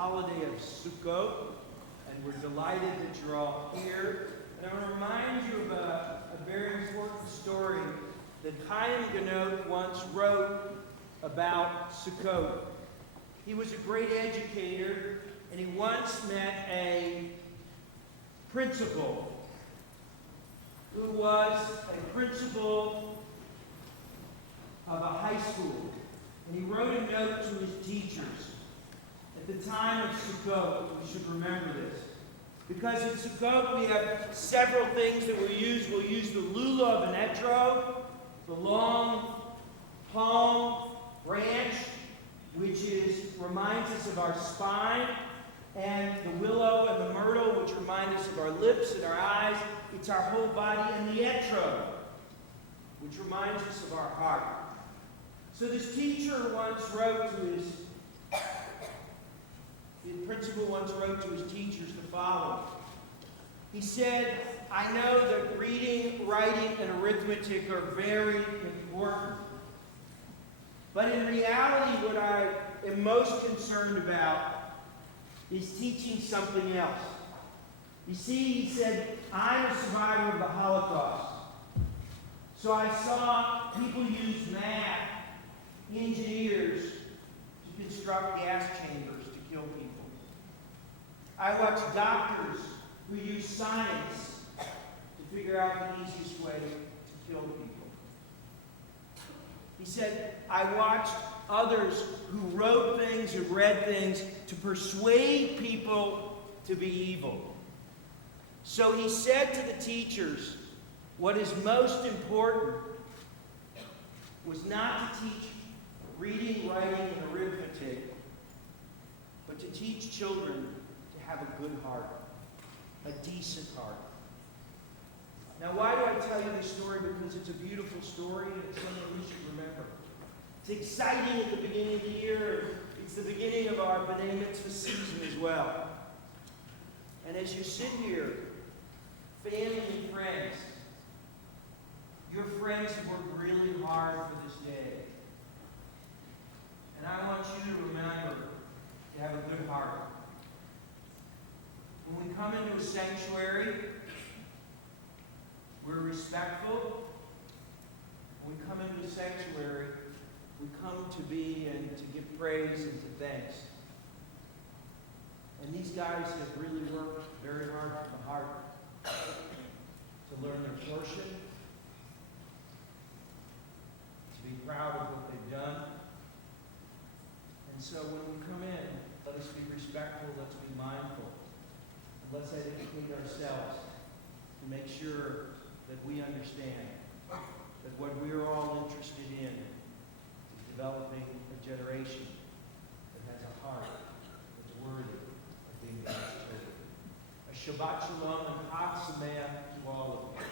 holiday of Sukkot, and we're delighted that you're all here. And I want to remind you of a very important story that Chaim Ganot once wrote about Sukkot. He was a great educator, and he once met a principal who was a principal of a high school. And he wrote a note to his teachers. At the time of Sukkot, we should remember this. Because at Sukkot we have several things that we use. We'll use the lulav and etrog, the long palm branch, which reminds us of our spine, and the willow and the myrtle, which remind us of our lips and our eyes. It's our whole body, and the etrog, which reminds us of our heart. So this teacher once wrote to the principal once wrote to his teachers the following. He said, I know that reading, writing, and arithmetic are very important. But in reality, what I am most concerned about is teaching something else. You see, he said, I'm a survivor of the Holocaust. So I saw people use math, engineers, to construct gas chambers to kill people. I watched doctors who use science to figure out the easiest way to kill people. He said, I watched others who wrote things and read things to persuade people to be evil. So he said to the teachers, what is most important was not to teach reading, writing, and arithmetic, but to teach children to have a good heart, a decent heart. Now, why do I tell you this story? Because it's a beautiful story, and it's something we should remember. It's exciting at the beginning of the year. It's the beginning of our B'nai Mitzvah season as well. And as you sit here, family and friends, your friends have worked really hard for this day. And I want you to remember to have a good heart. When we come into a sanctuary, we're respectful. When we come into a sanctuary, we come to be and to give praise and to thanks. And these guys have really worked very hard from the heart to learn their portion, to be proud of what they've done. And so when we come in, let us be respectful, let's be mindful, and let's educate ourselves to make sure that we understand that what we're all interested in is developing a generation that has a heart that's worthy of being God's children. A Shabbat Shalom and Chag Sameach to all of you.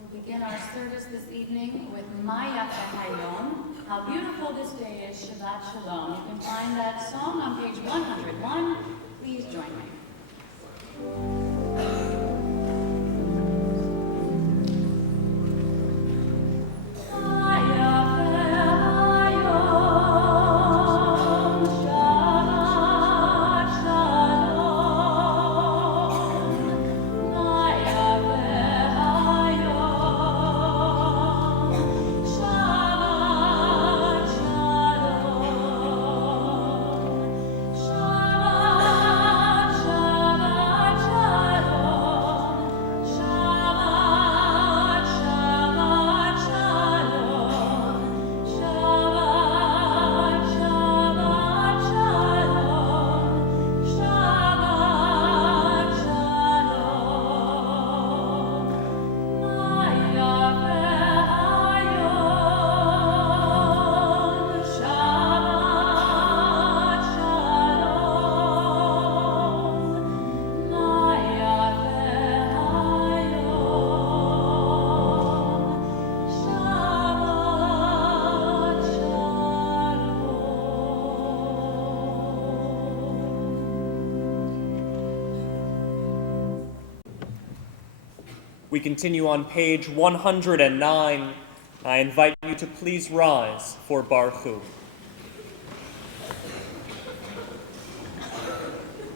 We'll begin our service this evening with Maya Hayom. How beautiful this day is, Shabbat Shalom. You can find that song on page 101. Please join me. We continue on page 109 I invite you to please rise for Baruch Hu.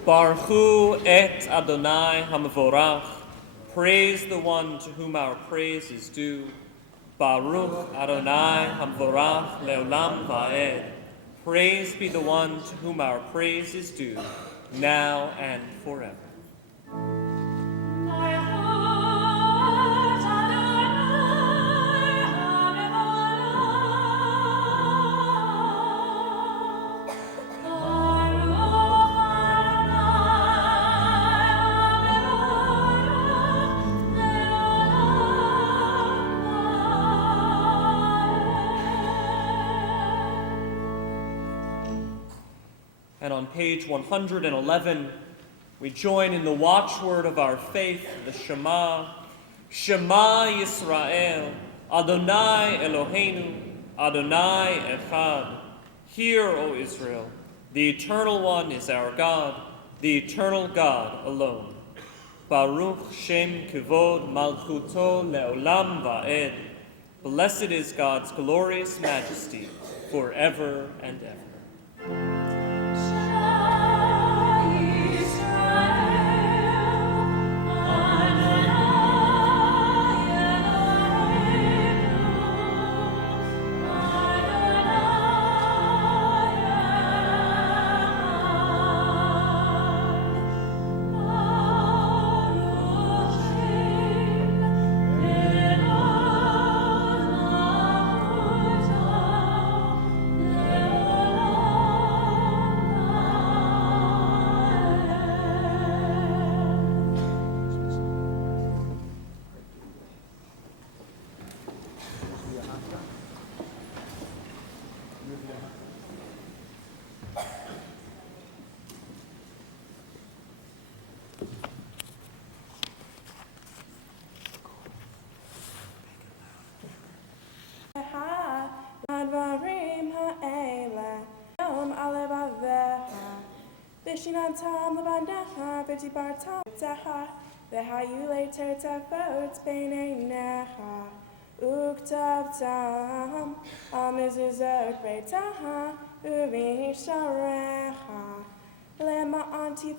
Baruch Hu et Adonai HaMevorach. Praise the one to whom our praise is due. Baruch Adonai HaMevorach Leolam Va'ed. Praise be the one to whom our praise is due, now and forever. And on page 111, we join in the watchword of our faith, the Shema. Shema Yisrael, Adonai Eloheinu, Adonai Echad. Hear, O Israel, the Eternal One is our God, the Eternal God alone. Baruch Shem Kivod Malchuto Leolam Va'ed. Blessed is God's glorious majesty forever and ever. Vishinantam labandecha v'tibartam teha v'hayuleter tefot b'neinecha uktavtam amizuzot beitaha uvisharecha lema antit.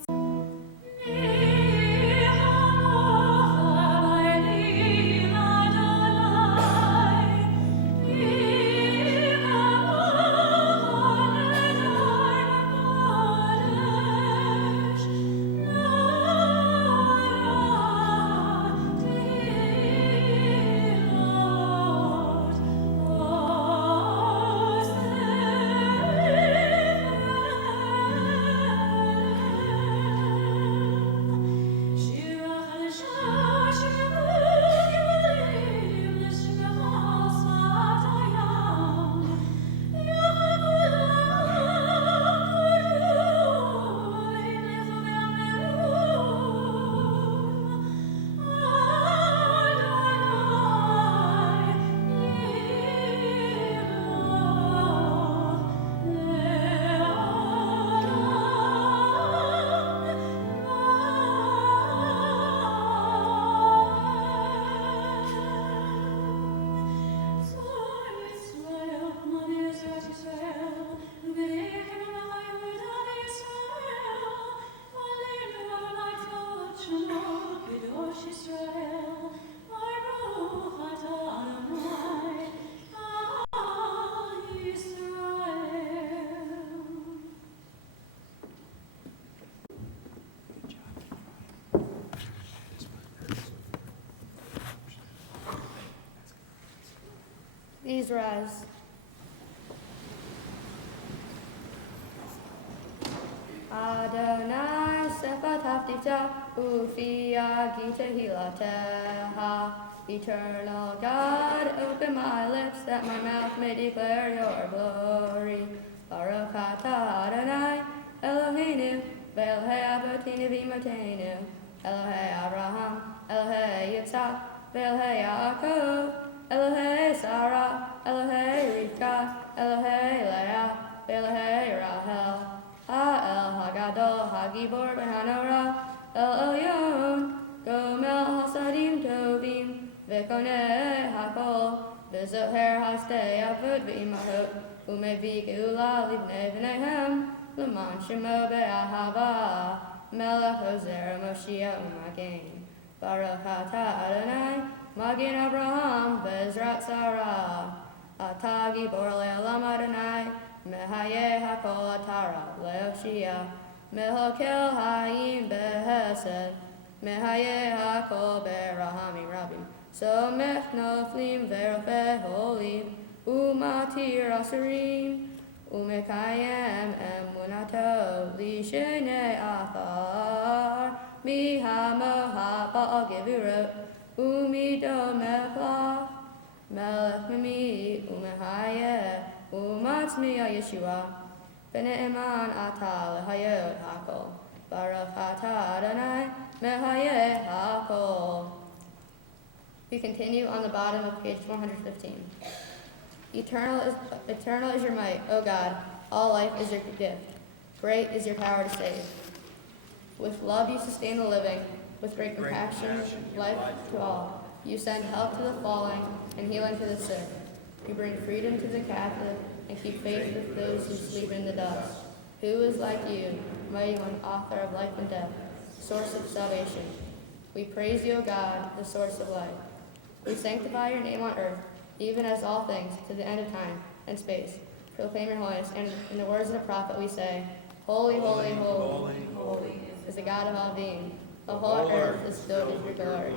Please rise. Adonai sefat haftita ufia gita hilateha. Eternal God, open my lips that my mouth may declare your glory. Baruch atah Adonai Eloheinu ve'Elohei avotinu v'imotenu Elohei Abraham Elohei Yitzhak ve'Elohei Yaakov Elohei Sarah, Elohei Rivka, Elohei Leah, Elohei Rahel, Ha'el Hagadol, Hagibor B'Hanora, El Elyon, Gomel Hasadim Tovim, V'konei Hakol, Bezoher haste avud v'imahot, umevi geula livnei v'neihem, l'man shemo be'ahava, melech ozer Moshiach u'magen. Baruch atah Adonai, Magen Abraham, Bezrat Sarah. Atah gibor le'olam Adonai, Mehayeh hakol atara le'oshia. Mehokel hayim behesed, Mehayeh hakol berahamim rabim. Somech noflim ve'rofeh holim, Umatir asurim, Umekayem emunato lishenei achar, Mihamo ha'ba'al gevurot, Umido mechlach, Melech mimi umehayeh, Umatzmi Yeshua, Bene'eman atah lehayot hakol, Baruch atah Adonai, Mehayeh hakol. We continue on the bottom of page 115. Eternal is your might, O God. All life is your gift. Great is your power to save. With love you sustain the living. With great compassion, life to all. You send help to the falling and healing to the sick. You bring freedom to the captive and keep faith with those who sleep in the dust. Who is like you, mighty one, author of life and death, source of salvation? We praise you, O God, the source of life. We sanctify your name on earth, even as all things, to the end of time and space. Proclaim your holiness, and in the words of the prophet we say, Holy, holy, holy, holy is the God of all being. The whole earth is filled with your glory.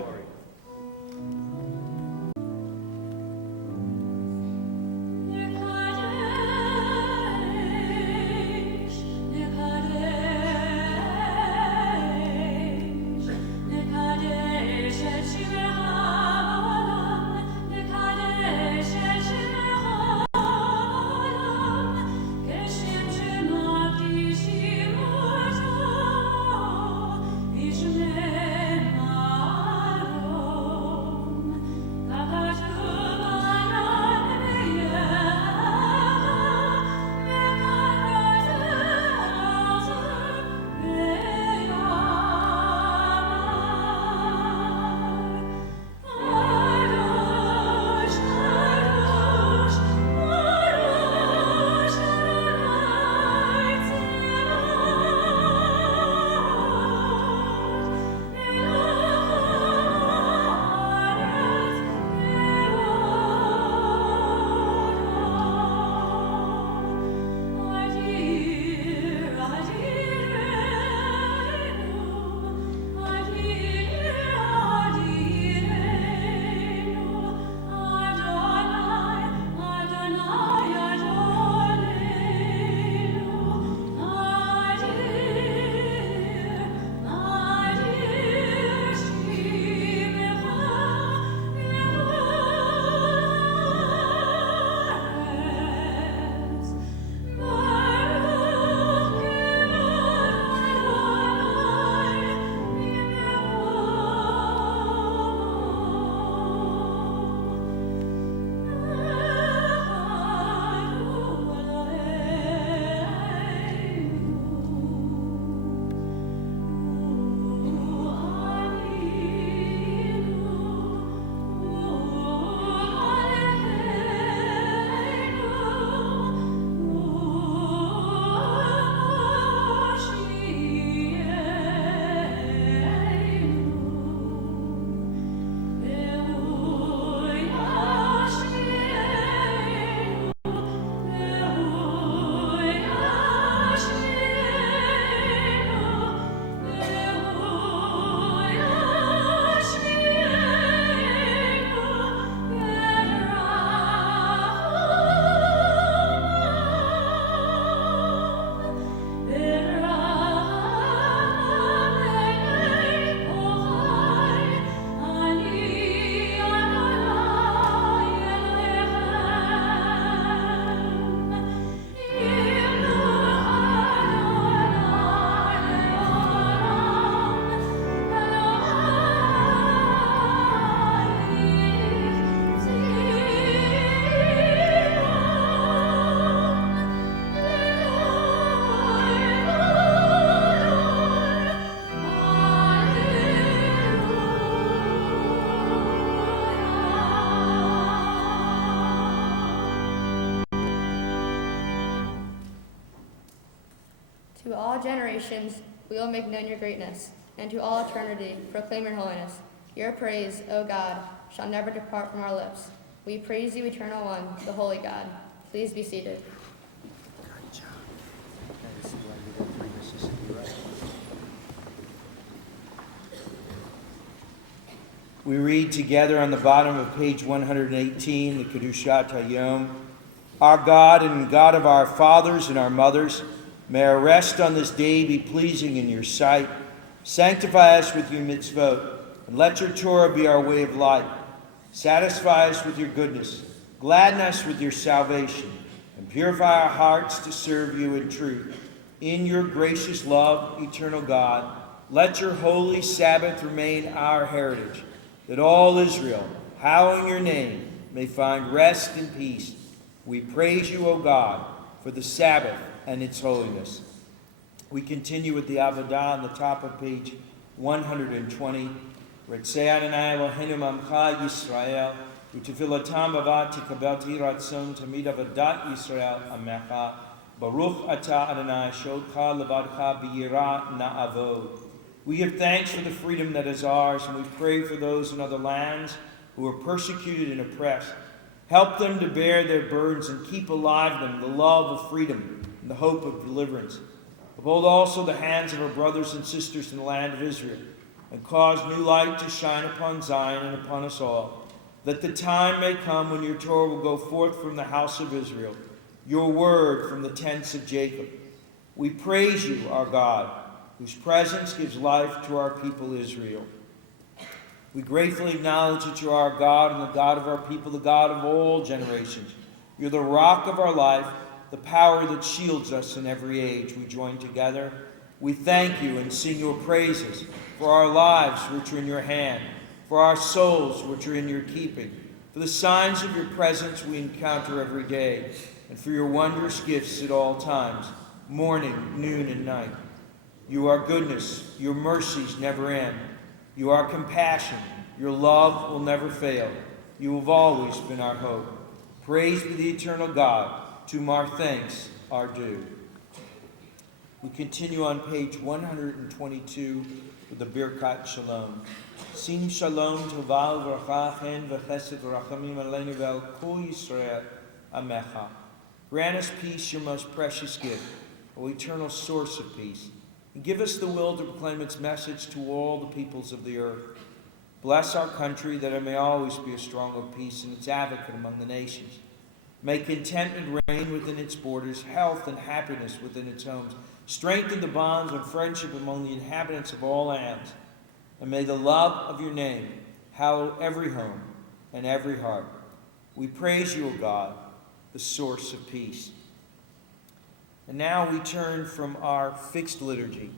To all generations we will make known your greatness, and to all eternity proclaim your holiness. Your praise, O God, shall never depart from our lips. We praise you, Eternal One, the Holy God. Please be seated. We read together on the bottom of page 118, the Kedushat Hayom. Our God and God of our fathers and our mothers, may our rest on this day be pleasing in your sight. Sanctify us with your mitzvot, and let your Torah be our way of life. Satisfy us with your goodness, gladden us with your salvation, and purify our hearts to serve you in truth. In your gracious love, eternal God, let your holy Sabbath remain our heritage, that all Israel, hallowing your name, may find rest and peace. We praise you, O God, for the Sabbath and its holiness. We continue with the Avodah on the top of page 120. Retzei Adonai Eloheinu Mamcha Yisrael, u'tefilatam avat tikabel tehi ratzon tamid avodat Yisrael amecha, Baruch atah Adonai shodcha levadcha b'yirah na'avod. We give thanks for the freedom that is ours, and we pray for those in other lands who are persecuted and oppressed. Help them to bear their burdens and keep alive in them the love of freedom and the hope of deliverance. Uphold also the hands of our brothers and sisters in the land of Israel, and cause new light to shine upon Zion and upon us all, that the time may come when your Torah will go forth from the house of Israel, your word from the tents of Jacob. We praise you, our God, whose presence gives life to our people Israel. We gratefully acknowledge that you are our God and the God of our people, the God of all generations. You're the rock of our life, the power that shields us in every age. We join together. We thank you and sing your praises for our lives which are in your hand, for our souls which are in your keeping, for the signs of your presence we encounter every day, and for your wondrous gifts at all times, morning, noon, and night. You are goodness, your mercies never end. You are compassion, your love will never fail. You have always been our hope. Praise be the eternal God, to whom our thanks are due. We continue on page 122 with the Birkat Shalom. Sim Shalom Toval V'Racha Chen V'Chesed V'Rachamim Aleinu V'El Kol Yisrael Amecha. Grant us peace, your most precious gift, O eternal source of peace, and give us the will to proclaim its message to all the peoples of the earth. Bless our country, that it may always be a strong of peace and its advocate among the nations. May contentment reign within its borders, health and happiness within its homes. Strengthen the bonds of friendship among the inhabitants of all lands. And may the love of your name hallow every home and every heart. We praise you, O God, the source of peace. And now we turn from our fixed liturgy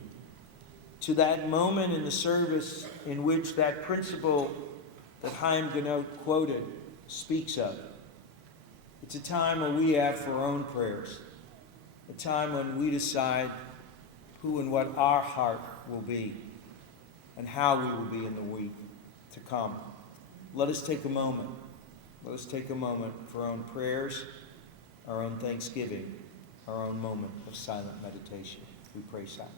to that moment in the service in which that principle that Chaim Ganot quoted speaks of. It's a time when we ask for our own prayers, a time when we decide who and what our heart will be and how we will be in the week to come. Let us take a moment. Let us take a moment for our own prayers, our own thanksgiving, our own moment of silent meditation. We pray silently.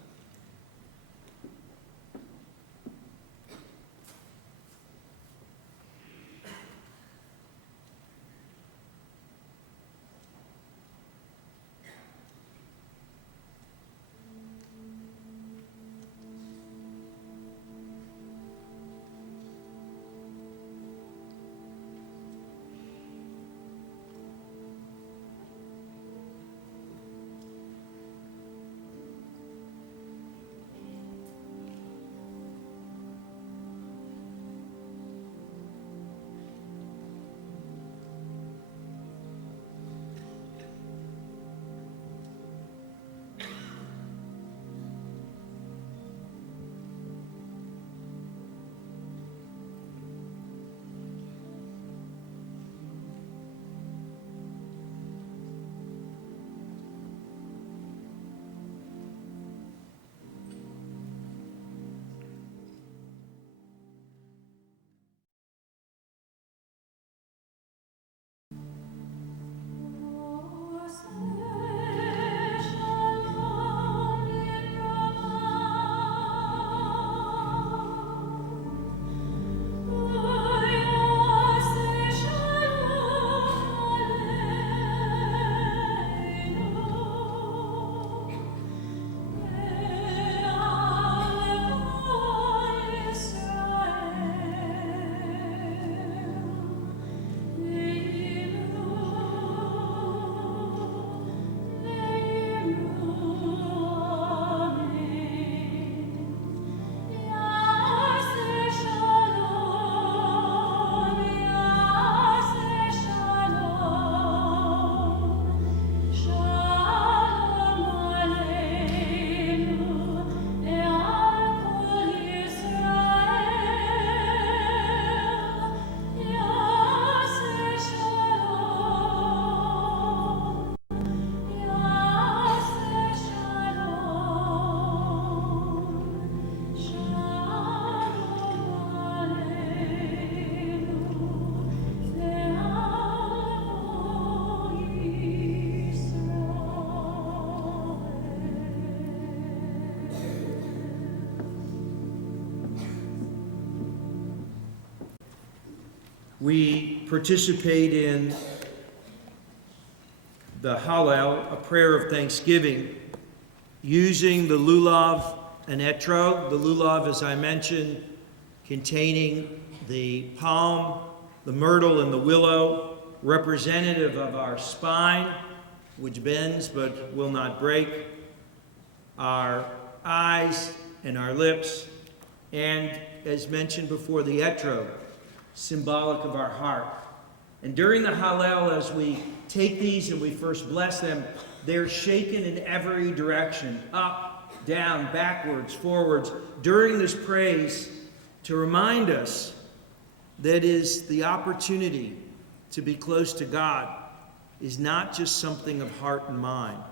we participate in the Hallel, a prayer of thanksgiving, using the lulav and etrog. The lulav, as I mentioned, containing the palm, the myrtle, and the willow, representative of our spine, which bends but will not break, our eyes and our lips, and, as mentioned before, the etrog, symbolic of our heart. And during the Hallel, as we take these and we first bless them, they're shaken in every direction, up, down, backwards, forwards, during this praise, to remind us that is the opportunity to be close to God is not just something of heart and mind.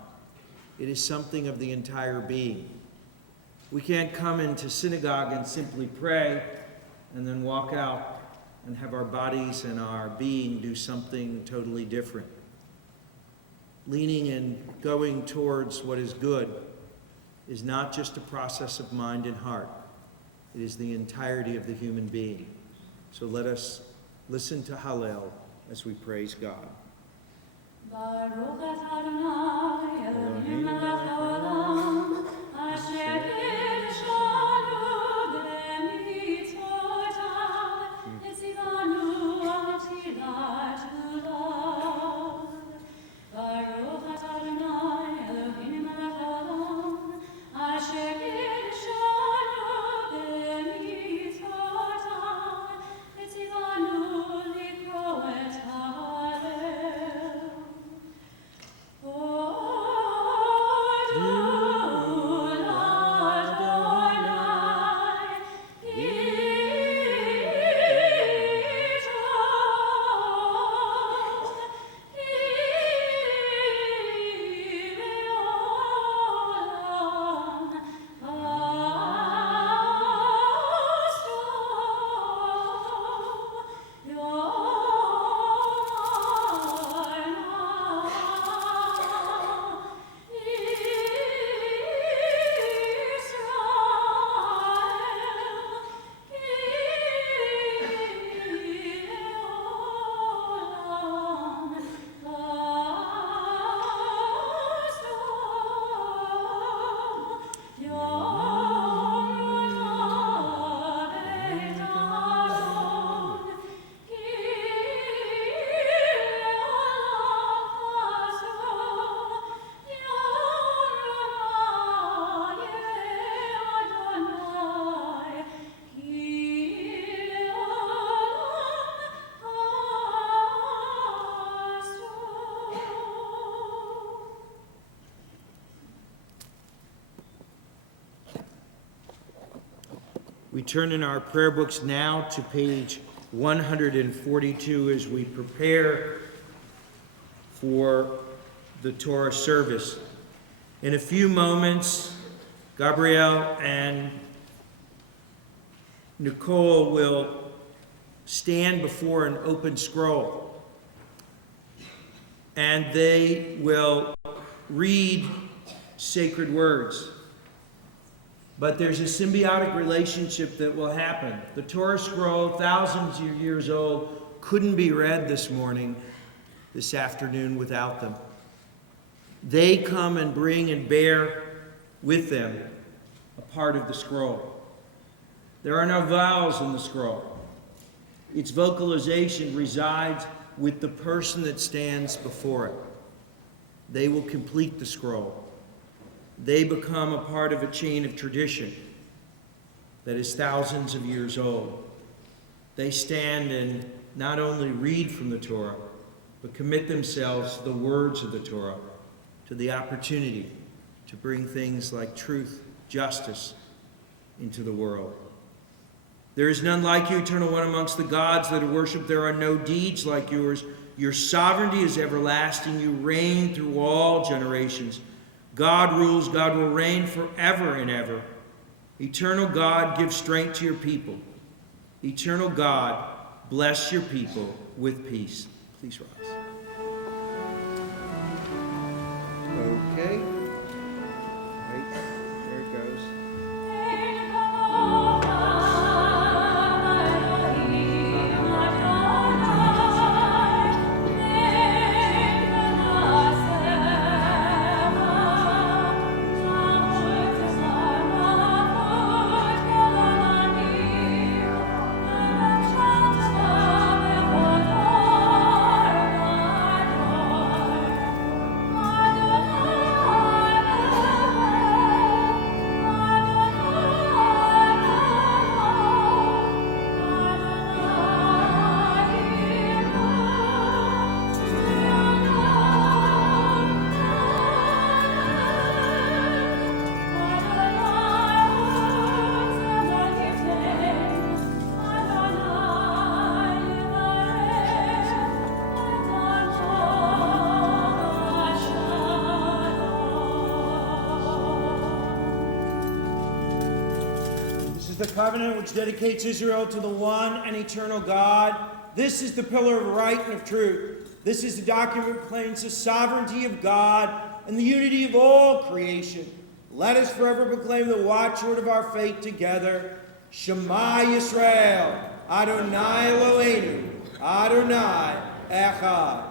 It is something of the entire being. We can't come into synagogue and simply pray and then walk out and have our bodies and our being do something totally different. Leaning and going towards what is good is not just a process of mind and heart. It is the entirety of the human being. So let us listen to Hallel as we praise God. Baruch Adonai Elohim melech haolam, asher kiddushanu b'mitzvotav, etzivanu atilat lulav. Baruch Adonai Elohim melech haolam, asher kiddushanu b'mitzvotav, etzivanu likro et ha'alel. We turn in our prayer books now to page 142 as we prepare for the Torah service. In a few moments, Gabriel and Nicole will stand before an open scroll, and they will read sacred words. But there's a symbiotic relationship that will happen. The Torah scroll, thousands of years old, couldn't be read this afternoon without them. They come and bring and bear with them a part of the scroll. There are no vowels in the scroll. Its vocalization resides with the person that stands before it. They will complete the scroll. They become a part of a chain of tradition that is thousands of years old. They stand and not only read from the Torah, but commit themselves to the words of the Torah, to the opportunity to bring things like truth, justice into the world. There is none like you, Eternal One, amongst the gods that are worshipped. There are no deeds like yours. Your sovereignty is everlasting. You reign through all generations. God rules, God will reign forever and ever. Eternal God, give strength to your people. Eternal God, bless your people with peace. Please rise. Okay. Right, there it goes. Amen. the covenant which dedicates Israel to the one and eternal God. This is the pillar of right and of truth. This is the document that proclaims the sovereignty of God and the unity of all creation. Let us forever proclaim the watchword of our faith together. Shema Yisrael, Adonai Eloheinu, Adonai Echad.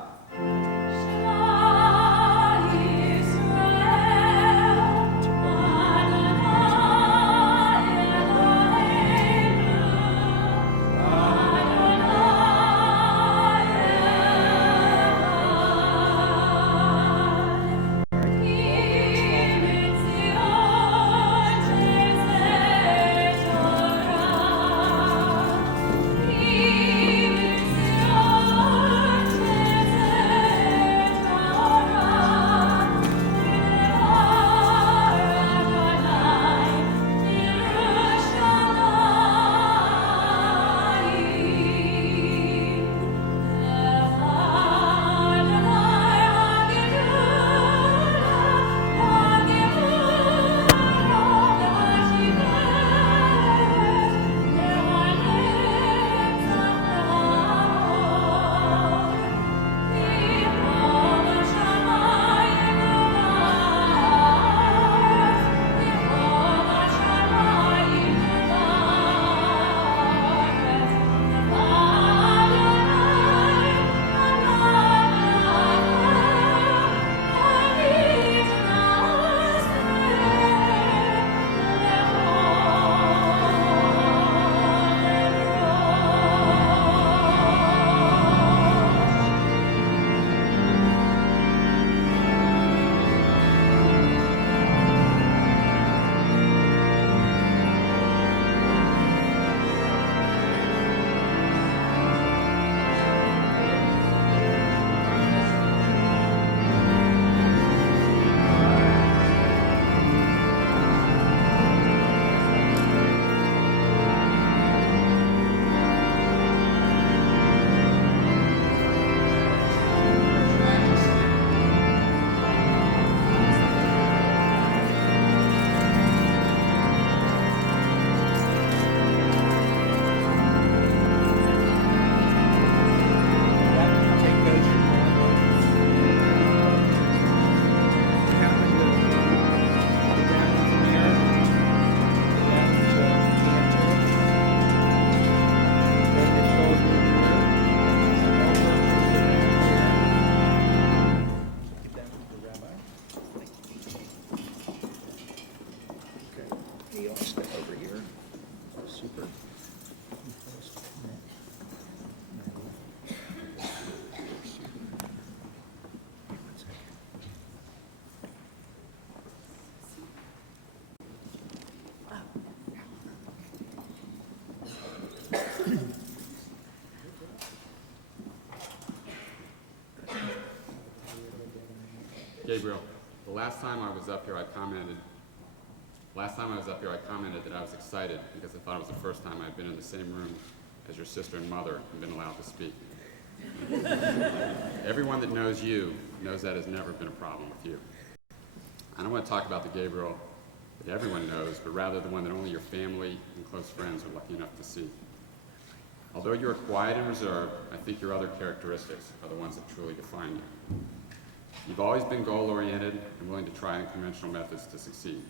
Gabriel, the last time I was up here, I commented that I was excited because I thought it was the first time I'd been in the same room as your sister and mother and been allowed to speak. Everyone that knows you knows that has never been a problem with you. I don't want to talk about the Gabriel that everyone knows, but rather the one that only your family and close friends are lucky enough to see. Although you are quiet and reserved, I think your other characteristics are the ones that truly define you. You've always been goal-oriented and willing to try unconventional methods to succeed.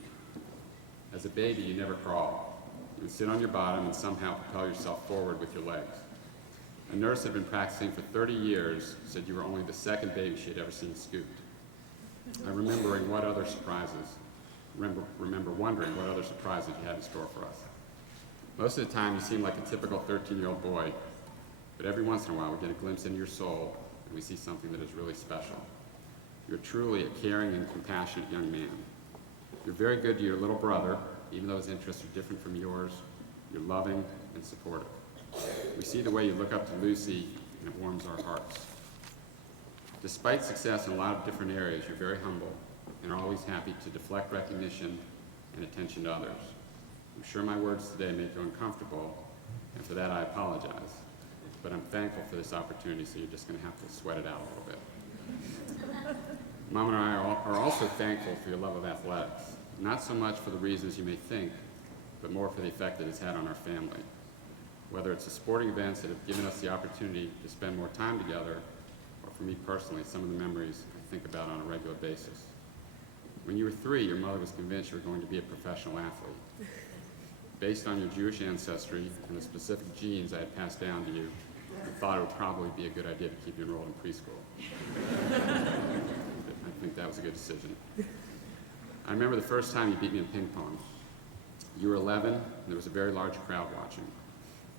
As a baby, you never crawled. You would sit on your bottom and somehow propel yourself forward with your legs. A nurse had been practicing for 30 years, said you were only the second baby she had ever seen scooped. I remember wondering what other surprises you had in store for us. Most of the time, you seem like a typical 13-year-old boy, but every once in a while, we get a glimpse into your soul, and we see something that is really special. You're truly a caring and compassionate young man. You're very good to your little brother, even though his interests are different from yours. You're loving and supportive. We see the way you look up to Lucy, and it warms our hearts. Despite success in a lot of different areas, you're very humble and are always happy to deflect recognition and attention to others. I'm sure my words today make you uncomfortable, and for that I apologize. But I'm thankful for this opportunity, so you're just going to have to sweat it out a little bit. Mom and I are also thankful for your love of athletics, not so much for the reasons you may think, but more for the effect it has had on our family. Whether it's the sporting events that have given us the opportunity to spend more time together, or for me personally, some of the memories I think about on a regular basis. When you were 3, your mother was convinced you were going to be a professional athlete. Based on your Jewish ancestry and the specific genes I had passed down to you, I thought it would probably be a good idea to keep you enrolled in preschool. I think that was a good decision. I remember the first time you beat me in ping pong. You were 11, and there was a very large crowd watching.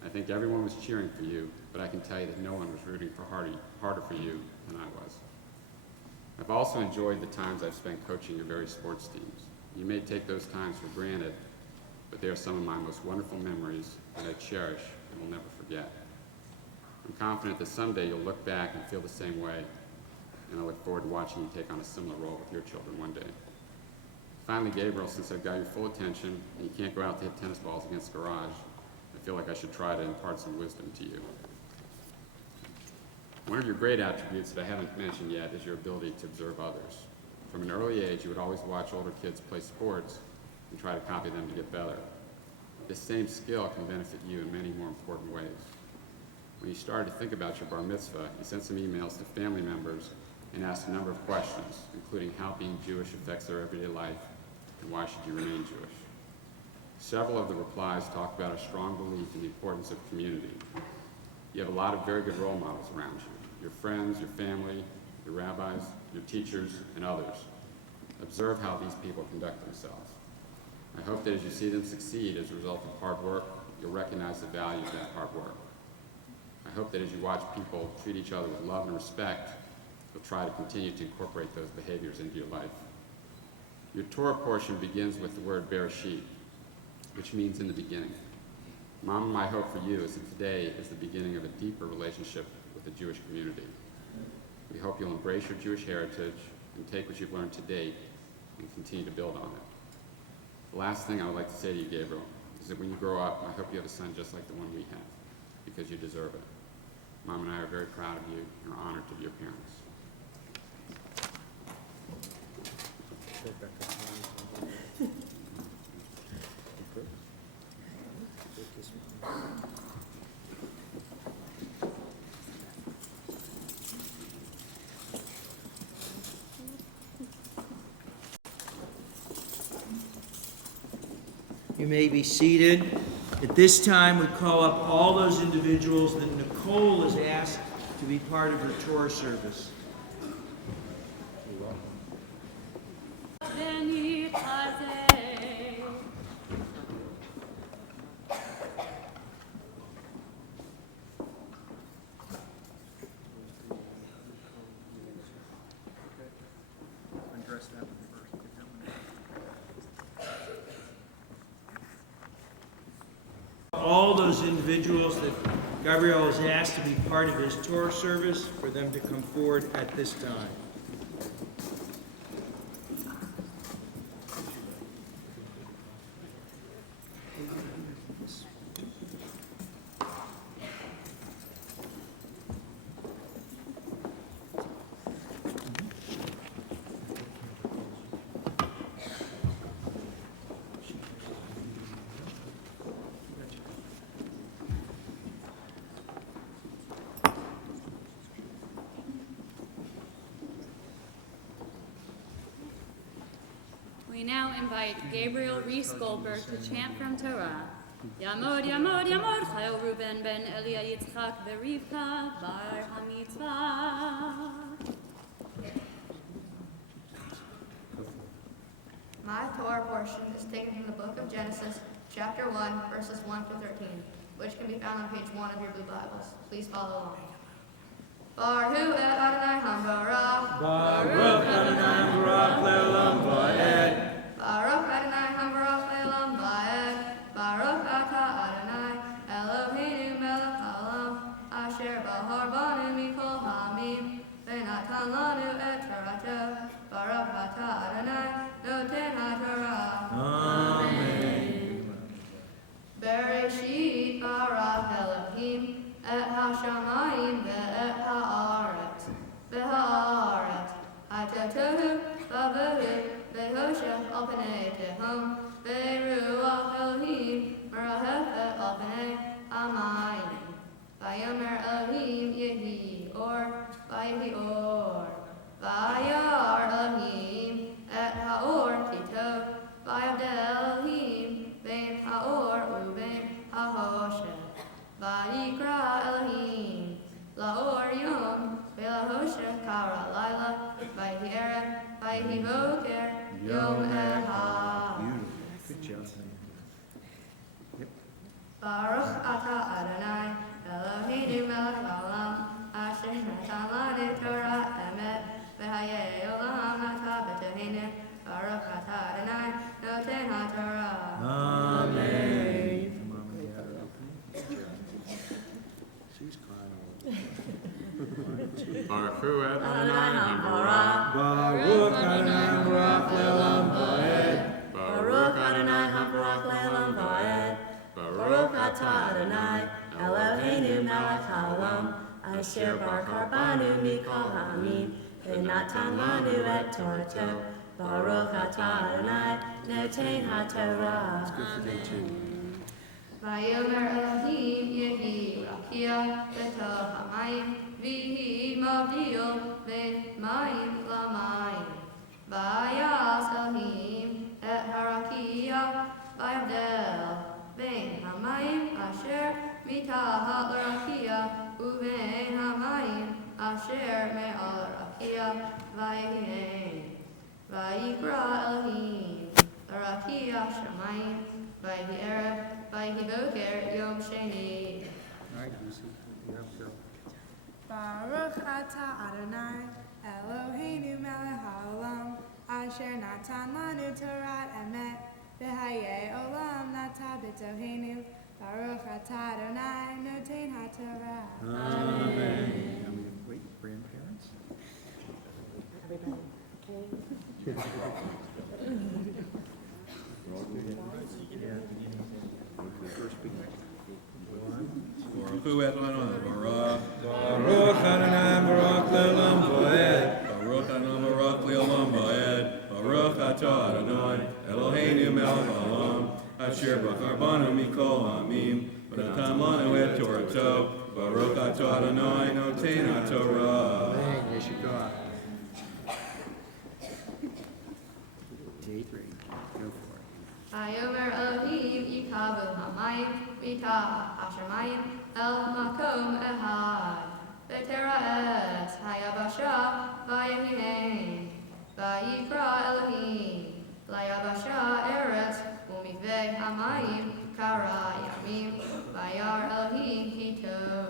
I think everyone was cheering for you, but I can tell you that no one was rooting for harder for you than I was. I've also enjoyed the times I've spent coaching your various sports teams. You may take those times for granted, but they are some of my most wonderful memories that I cherish and will never forget. I'm confident that someday you'll look back and feel the same way, and I look forward to watching you take on a similar role with your children one day. Finally, Gabriel, since I've got your full attention and you can't go out to hit tennis balls against the garage, I feel like I should try to impart some wisdom to you. One of your great attributes that I haven't mentioned yet is your ability to observe others. From an early age, you would always watch older kids play sports and try to copy them to get better. This same skill can benefit you in many more important ways. When you started to think about your bar mitzvah, you sent some emails to family members and asked a number of questions, including how being Jewish affects their everyday life and why should you remain Jewish. Several of the replies talk about a strong belief in the importance of community. You have a lot of very good role models around you, your friends, your family, your rabbis, your teachers, and others. Observe how these people conduct themselves. I hope that as you see them succeed as a result of hard work, you'll recognize the value of that hard work. I hope that as you watch people treat each other with love and respect, you'll try to continue to incorporate those behaviors into your life. Your Torah portion begins with the word Bereshit, which means in the beginning. Mom, my hope for you is that today is the beginning of a deeper relationship with the Jewish community. We hope you'll embrace your Jewish heritage and take what you've learned to date and continue to build on it. The last thing I would like to say to you, Gabriel, is that when you grow up, I hope you have a son just like the one we have, because you deserve it. Mom and I are very proud of you and are honored to be your parents. You may be seated. At this time, we call up all those individuals that Nicole has asked to be part of her Torah service. All those individuals that Gabriel has asked to be part of his Torah service, for them to come forward at this time. We now invite Gabriel Reese Goldberg to chant from Torah. Yamod, Yamod, Yamod, Chayil Reuben ben Elia Yitzchak Berivka bar HaMitzvah. My Torah portion is taken from the book of Genesis, chapter 1, verses 1 through 13, which can be found on page 1 of your blue Bibles. Please follow along. Baruch Adonai HaMbarach. Baruch Adonai Baruch Le'olam Va'ed. Baruch Adonai HaMbarach Le'olam Va'ed. Baruch Atah Adonai Eloheinu melech haolam asher bahar banu mikol ha'amim v'natan lanu et Torato. Baruch Atah Adonai noten ha'Torah. Amen. Bereshit bara Elohim et hashamayim ve'et ha'aretz ve'ha'aretz ha'totohu v'avohu ve'hoshech al pnei tehom ve'ruach Elohim Vayhi boker yom echad. Good job. Baruch atah Adonai Eloheinu melech haolam asher natan lanu Torah emet v'hayei olam atah b'tohenu Baruch atah Adonai noten haTorah. Amen. Mom and Dad are okay. She's crying over Baruch Hu Adonai Hamorah. Baruch Adonai Baruch Le'olam Va'ed. Baruch Adonai Hamorach Le'olam Va'ed. Baruch atah Adonai Eloheinu melech haolam asher bachar banu mikol ha'amim v'natan lanu et Torato. Baruch atah Adonai noten haTorah. Good for day 2. Vayomer Elohim yehi rakia b'tov ha'mayim v'hi mavdil ben mayim lamayim. Vayas Elohim et harakia vayavdel ben hamayim asher mitahat l'rakia uben hamayim asher me'al rakia vayhen. Vayikra Elohim l'rakia shamayim vayhi erev vayhi boker yom sheni. All right, Lucy. You have to go. Baruch atah Adonai Eloheinu melech haolam asher natan lanu Torah emet v'hayei olam nata b'tohenu Baruch atah Adonai noten haTorah. Amen. Now we have great grandparents. First big Baruch Hu Adonai Baruch. Baruch Adonai Baruch Le'olam Va'ed. Baruch Adonai Baruch Le'olam Va'ed. Baruch atah Adonai Eloheinu melech haolam asher bachar banu mikol ha'amim v'natan lanu et Torato. Baruch atah Adonai noten haTorah. Amen. Yes, you got. Day 3. Go for it. Vayomer Elohim yikavu hamayim mitah hashamayim el makom ehad v'teraes hayabasha vayehihen vayikra Elohim layabasha eretz umiveh hamayim kara yamim vayar Elohim kitov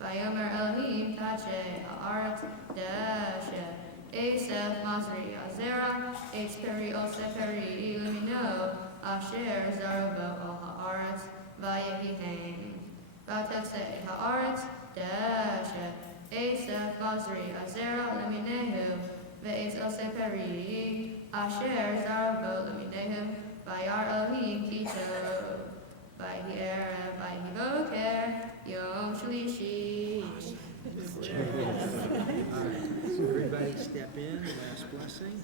Vayomer Elohim tache haaretz deshe Esef Masri Azera, Eitz Peri Osef Peri Lumino, Asher Zarubo O Haaretz, Vayehihen. Vatetse Haaretz, Deshe, Esef Masri Azera Luminehu, Ve'etz Osef Peri, Asher Zarubo Luminehu, Vayar Elohim Kito, Vayhi Erev, Vayhi Boker, Yom Shlishi. Everybody step in. Last blessing.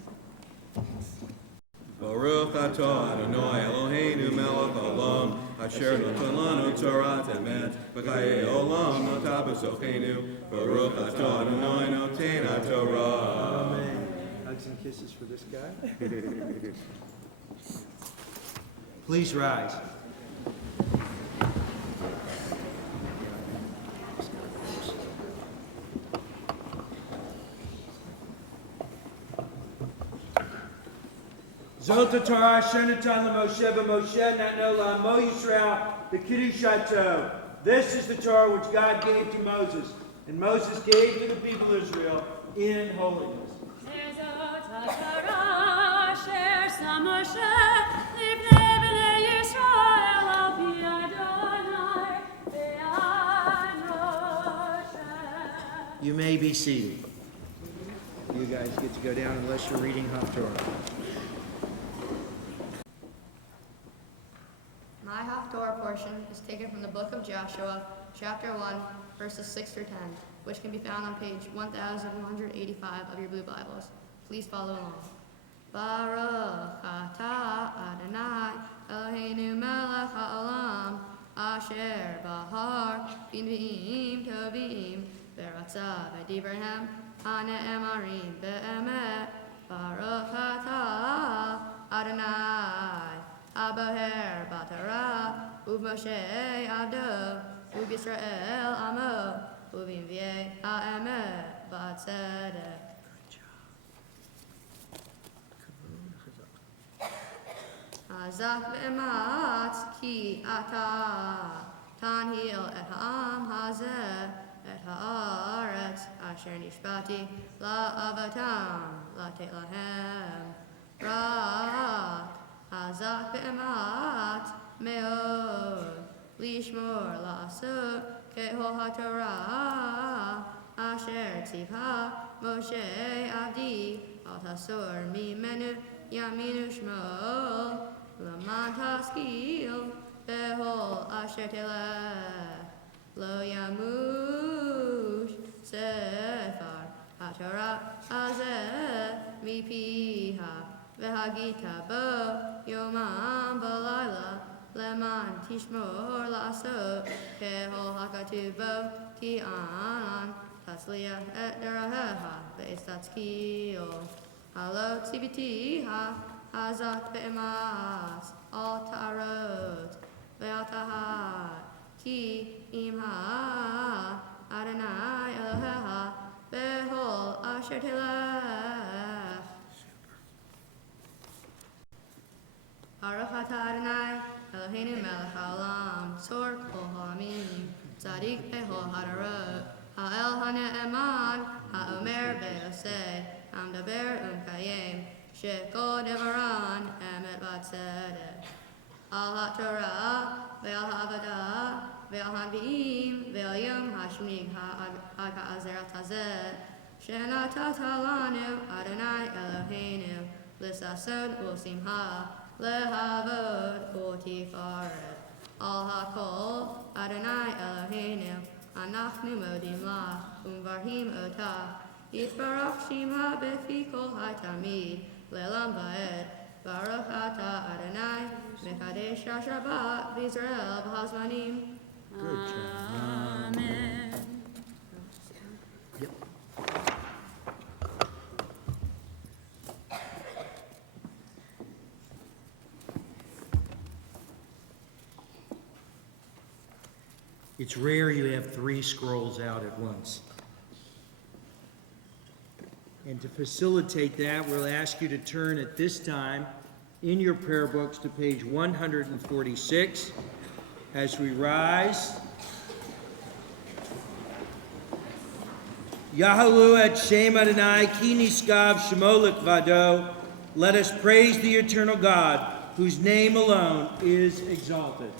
Baruch atah Adonai Eloheinu melech haolam asher natan lanu Torah emet v'chayei olam notah b'zochenu. Baruch atah Adonai noten haTorah. Amen. Hugs and kisses for this guy. Please rise. Zot Torah Shenatan LaMoshe Moshe Natno La'amo Yisrael B'Kiddushato. This is the Torah which God gave to Moses, and Moses gave to the people of Israel in holiness. You may be seated. You guys get to go down unless you're reading Haftorah. My Haftorah portion is taken from the book of Joshua, chapter 1, verses 6 through 10, which can be found on page 1185 of your blue Bibles. Please follow along. Baruch atah Adonai Eloheinu melech haolam asher bahar b'nvi'im tovim v'ratzah v'divrei hane'emarim be'emet. Baruch atah Adonai Aboher Batara, Uvmoshe Abdo, Uv'Yisrael Amo, Uv'Invieh Ha'emet B'Tzedek. Hazak ve'ematz ki ata tanhil et ha'am hazeh et ha'aretz asher nishbati la'avatam latet lahem rak hazak ve'ematz me'od lishmor la'asut ke'hol ha'torah asher tzivha Moshe avdi al tasor mimenu Yaminu Shmo, Laman Taskil, Behol Asher Telech, Lo Yamush, Sefer, HaTorah, Hazeh, Mipiha, Vehagita Bo, Yomam Balayla, Leman Tishmor Lasot, Behol Hakatu Bo, Ti'an, Tasliya Et Deraheha, Ve'estatskil. Halo tzibiti hazak be'emas al ta'arot ve'atahat ki imha Adonai Eloheha behol asher telech. Baruch atah Adonai Eloheinu melech haolam tzor kol ha'amim tzadik behol hadarot ha'el ha'ne'eman ha'omer be'oseh Amdaber Kayem, Shekol Devaran, Emet Vatzedek, Al HaTorah, Ve'al HaAvadah, Ve'al HaVi'im, Ve'al Yom HaShmig HaKa'azer Tazeh, Shenata Talanu, Adonai Eloheinu, L'sasod U'simha, Lehavod U'tifaret, Al HaKol, Adonai Eloheinu, Anachnu Modim Lach, Umvarhim Otah, Yitbarach Shema Befi Kol HaTamid, Le'elam Va'ed, Baruch Atah Adonai, Mekadesh HaShabbat, V'Yisrael V'Hazmanim. Good job. Amen. Yep. It's rare you have 3 scrolls out at once. And to facilitate that, we'll ask you to turn at this time in your prayer books to page 146 as we rise. Yahalu et Shem Adonai ki niskav shemolik vado. Let us praise the eternal God, whose name alone is exalted.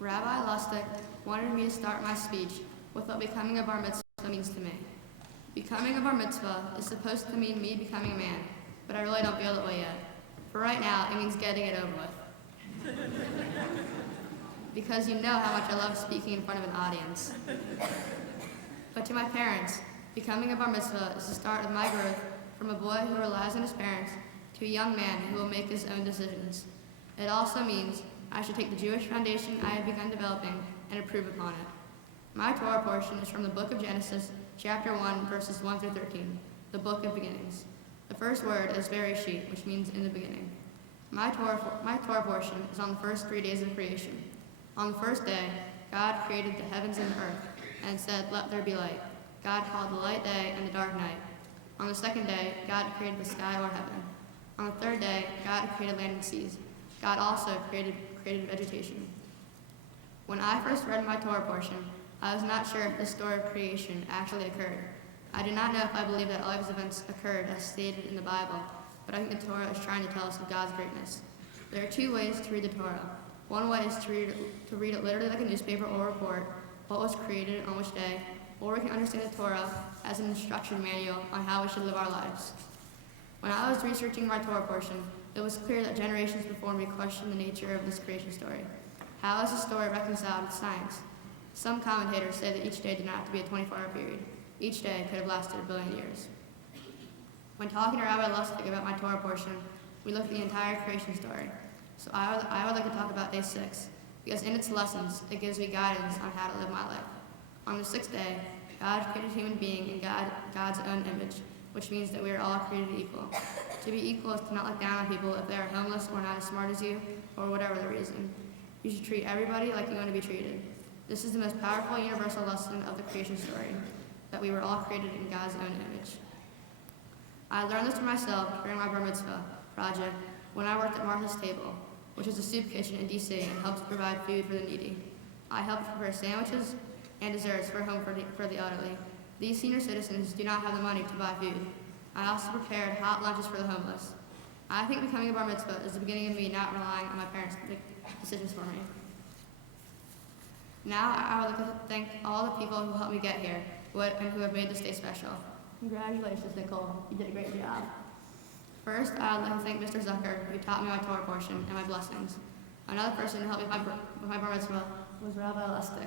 Rabbi Lustig wanted me to start my speech with what becoming a bar mitzvah means to me. Becoming a bar mitzvah is supposed to mean me becoming a man, but I really don't feel that way yet. For right now, it means getting it over with. Because you know how much I love speaking in front of an audience. But to my parents, becoming a bar mitzvah is the start of my growth from a boy who relies on his parents to a young man who will make his own decisions. It also means I should take the Jewish foundation I have begun developing and improve upon it. My Torah portion is from the book of Genesis, chapter 1, verses 1 through 13, the book of beginnings. The first word is Bereshit, which means in the beginning. My Torah portion is on the first 3 days of creation. On the first day, God created the heavens and the earth, and said, "Let there be light." God called the light day and the dark night. On the second day, God created the sky or heaven. On the third day, God created land and seas. God also created vegetation. When I first read my Torah portion, I was not sure if the story of creation actually occurred. I did not know if I believed that all these events occurred as stated in the Bible, but I think the Torah is trying to tell us of God's greatness. There are two ways to read the Torah. One way is to read it literally like a newspaper or report, what was created on which day, or we can understand the Torah as an instruction manual on how we should live our lives. When I was researching my Torah portion, it was clear that generations before me questioned the nature of this creation story. How is the story reconciled with science? Some commentators say that each day did not have to be a 24-hour period. Each day could have lasted a billion years. When talking to Rabbi Lustig about my Torah portion, we looked at the entire creation story. So I would like to talk about day 6, because in its lessons, it gives me guidance on how to live my life. On the 6th day, God created human being in God's own image, which means that we are all created equal. To be equal is to not look down on people if they are homeless or not as smart as you, or whatever the reason. You should treat everybody like you want to be treated. This is the most powerful universal lesson of the creation story, that we were all created in God's own image. I learned this for myself during my bar mitzvah project when I worked at Martha's Table, which is a soup kitchen in D.C. and helps provide food for the needy. I helped prepare sandwiches and desserts for home for the elderly. These senior citizens do not have the money to buy food. I also prepared hot lunches for the homeless. I think becoming a bar mitzvah is the beginning of me not relying on my parents to make decisions for me. Now I would like to thank all the people who helped me get here and who have made this day special. Congratulations, Nicole. You did a great job. First, I would like to thank Mr. Zucker, who taught me my Torah portion and my blessings. Another person who helped me with my bar mitzvah was Rabbi Lustig.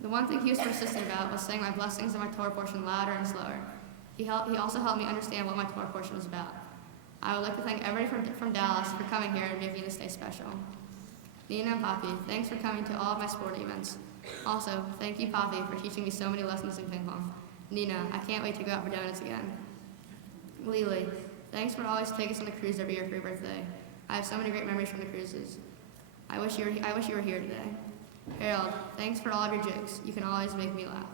The one thing he was persistent about was saying my blessings and my Torah portion louder and slower. He also helped me understand what my Torah portion was about. I would like to thank everybody from Dallas for coming here and making this day special. Nina and Poppy, thanks for coming to all of my sport events. Also, thank you, Poppy, for teaching me so many lessons in ping pong. Nina, I can't wait to go out for donuts again. Lily, thanks for always taking us on the cruise every year for your birthday. I have so many great memories from the cruises. I wish you were here today. Harold, thanks for all of your jokes. You can always make me laugh.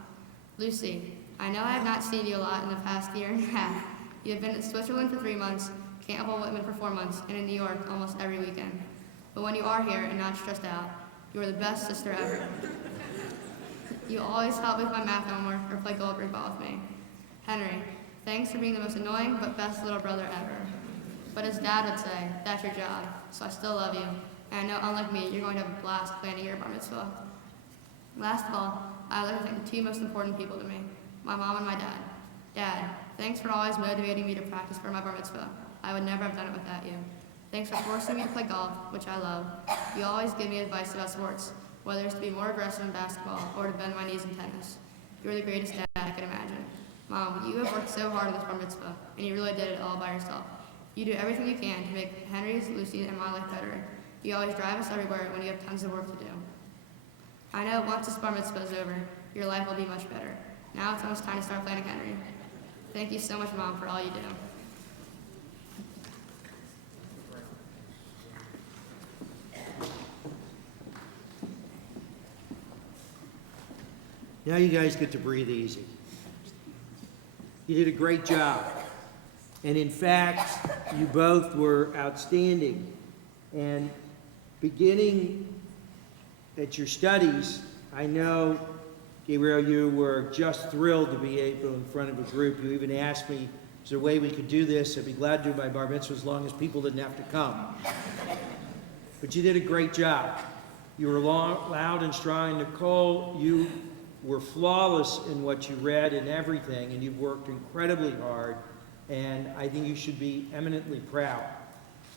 Lucy, I know I have not seen you a lot in the past year and a half. You have been in Switzerland for 3 months, Campbell Whitman for 4 months, and in New York almost every weekend. But when you are here and not stressed out, you are the best sister ever. You always help with my math homework or play Goldberg ball with me. Henry, thanks for being the most annoying but best little brother ever. But as Dad would say, that's your job, so I still love you. And I know, unlike me, you're going to have a blast planning your bar mitzvah. Last of all, I would like to thank the 2 most important people to me, my mom and my dad. Dad, thanks for always motivating me to practice for my bar mitzvah. I would never have done it without you. Thanks for forcing me to play golf, which I love. You always give me advice about sports, whether it's to be more aggressive in basketball or to bend my knees in tennis. You're the greatest dad I could imagine. Mom, you have worked so hard in this bar mitzvah, and you really did it all by yourself. You do everything you can to make Henry's, Lucy, and my life better. You always drive us everywhere when you have tons of work to do. I know once this bar mitzvah is over, your life will be much better. Now it's almost time to start planning Henry. Thank you so much, Mom, for all you do. Now you guys get to breathe easy. You did a great job. And in fact, you both were outstanding. And beginning at your studies, I know, Gabriel, you were just thrilled to be able in front of a group. You even asked me, is there a way we could do this? I'd be glad to do my bar mitzvah as long as people didn't have to come. But you did a great job. You were loud and strong. And Nicole, you were flawless in what you read and everything, and you've worked incredibly hard, and I think you should be eminently proud.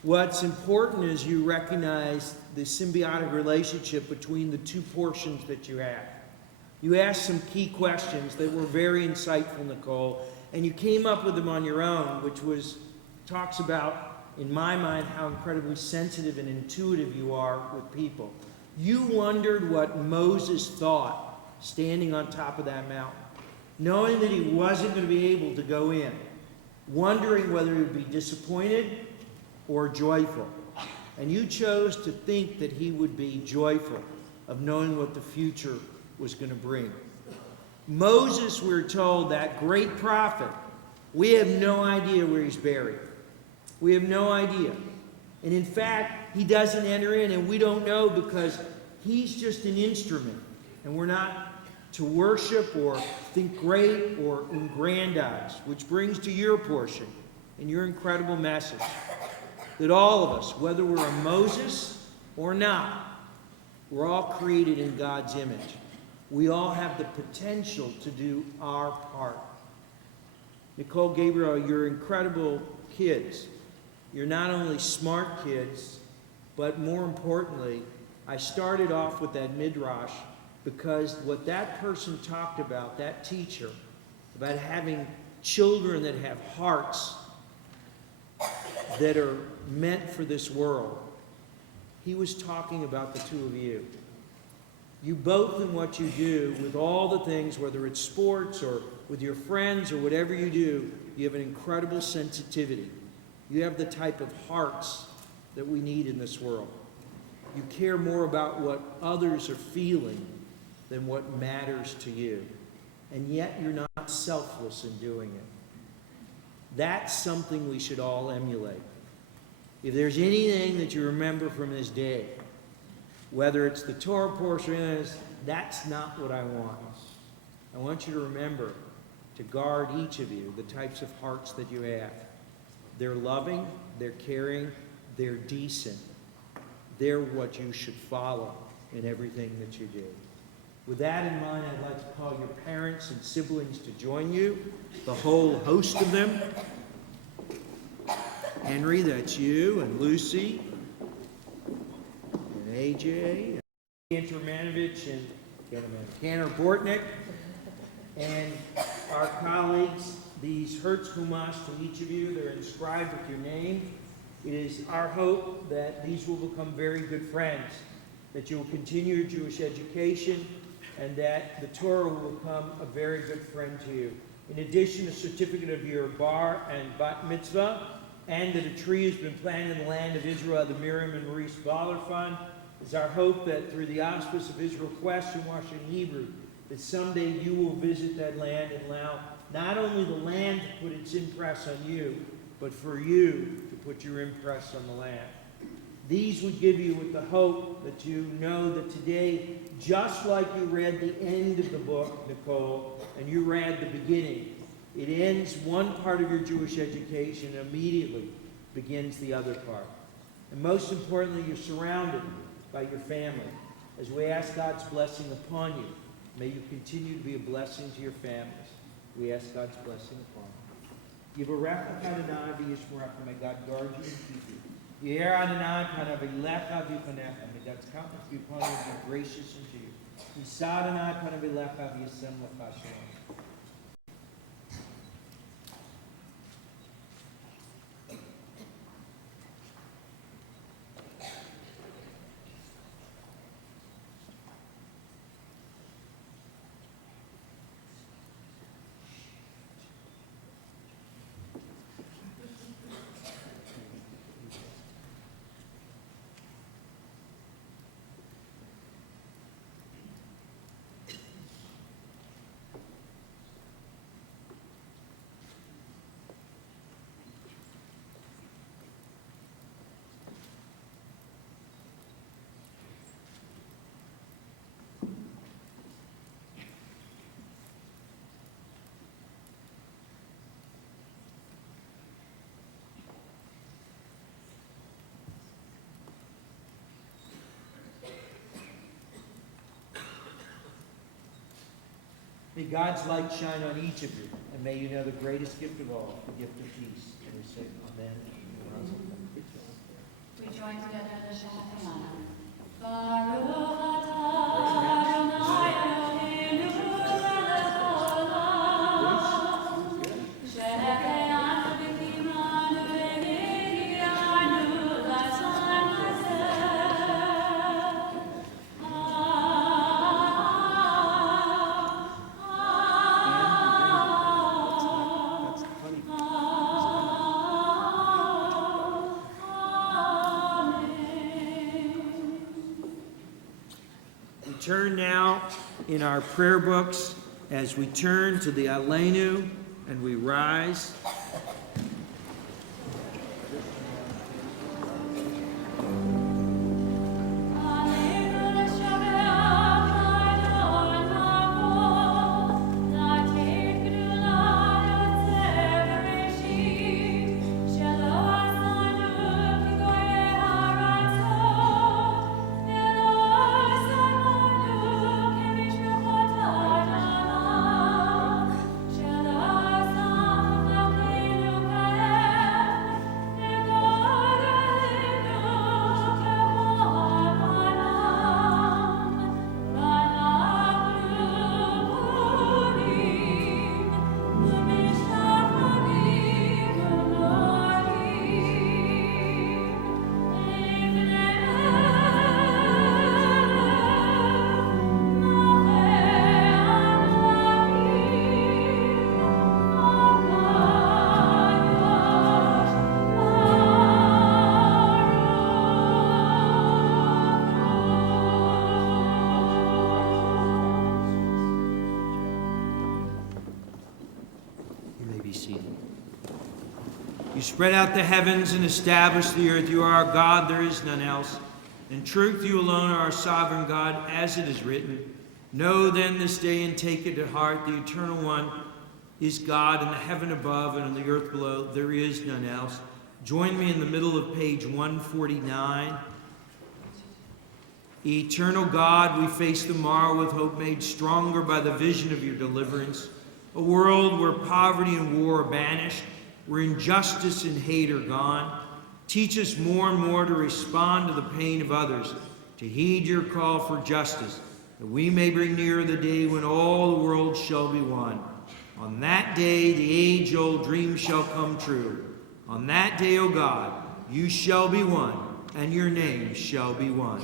What's important is you recognize the symbiotic relationship between the 2 portions that you have. You asked some key questions that were very insightful, Nicole, and you came up with them on your own, which talks about, in my mind, how incredibly sensitive and intuitive you are with people. You wondered what Moses thought standing on top of that mountain, knowing that he wasn't going to be able to go in, wondering whether he would be disappointed or joyful. And you chose to think that he would be joyful of knowing what the future was going to bring. Moses, we're told, that great prophet, we have no idea where he's buried. We have no idea. And in fact, he doesn't enter in, and we don't know because he's just an instrument. And we're not to worship or think great or aggrandize, which brings to your portion and your incredible message that all of us, whether we're a Moses or not, we're all created in God's image. We all have the potential to do our part. Nicole, Gabriel, you're incredible kids. You're not only smart kids, but more importantly, I started off with that midrash because what that person talked about, that teacher, about having children that have hearts that are meant for this world, he was talking about the two of you. You both in what you do with all the things, whether it's sports or with your friends or whatever you do, you have an incredible sensitivity. You have the type of hearts that we need in this world. You care more about what others are feeling than what matters to you. And yet you're not selfless in doing it. That's something we should all emulate. If there's anything that you remember from this day, whether it's the Torah portion, that's not what I want. I want you to remember to guard each of you, the types of hearts that you have. They're loving, they're caring, they're decent. They're what you should follow in everything that you do. With that in mind, I'd like to call your parents and siblings to join you, the whole host of them. Henry, that's you, and Lucy, and AJ, and Cantor Manovich, and Cantor Bortnick, and our colleagues, these Hertz Chumash to each of you. They're inscribed with your name. It is our hope that these will become very good friends, that you will continue your Jewish education, and that the Torah will become a very good friend to you. In addition, a certificate of your bar and bat mitzvah, and that a tree has been planted in the land of Israel, the Miriam and Maurice Baller Fund. It's our hope that through the auspice of Israel Quest and Washington Hebrew, that someday you will visit that land and allow not only the land to put its impress on you, but for you to put your impress on the land. These would give you with the hope that you know that today, just like you read the end of the book, Nicole, and you read the beginning, it ends one part of your Jewish education and immediately begins the other part. And most importantly, you're surrounded by your family. As we ask God's blessing upon you, may you continue to be a blessing to your families. We ask God's blessing upon you. Yivarecha Adonai v'yishmerecha. May God guard you and keep you. Ye'er Adonai panav elecha v'yipanecha. May God's countenance be upon you and be gracious unto you. Yisa Adonai panav elecha v'yasem lecha shalom. May God's light shine on each of you, and may you know the greatest gift of all, the gift of peace. And we say amen. We join together the Shema. Baruch atah Adonai Eloheinu melech haolam, she'echeanu v'kimanu v'higyanu l'zman hazeh. Turn now in our prayer books as we turn to the Aleinu and we rise. You spread out the heavens and establish the earth. You are our God, there is none else. In truth, you alone are our sovereign God, as it is written. Know then this day and take it to heart, the Eternal One is God in the heaven above and on the earth below. There is none else. Join me in the middle of page 149. Eternal God, we face the morrow with hope made stronger by the vision of your deliverance. A world where poverty and war are banished, where injustice and hate are gone. Teach us more and more to respond to the pain of others, to heed your call for justice, that we may bring nearer the day when all the world shall be one. On that day, the age-old dream shall come true. On that day, O God, you shall be one, and your name shall be one.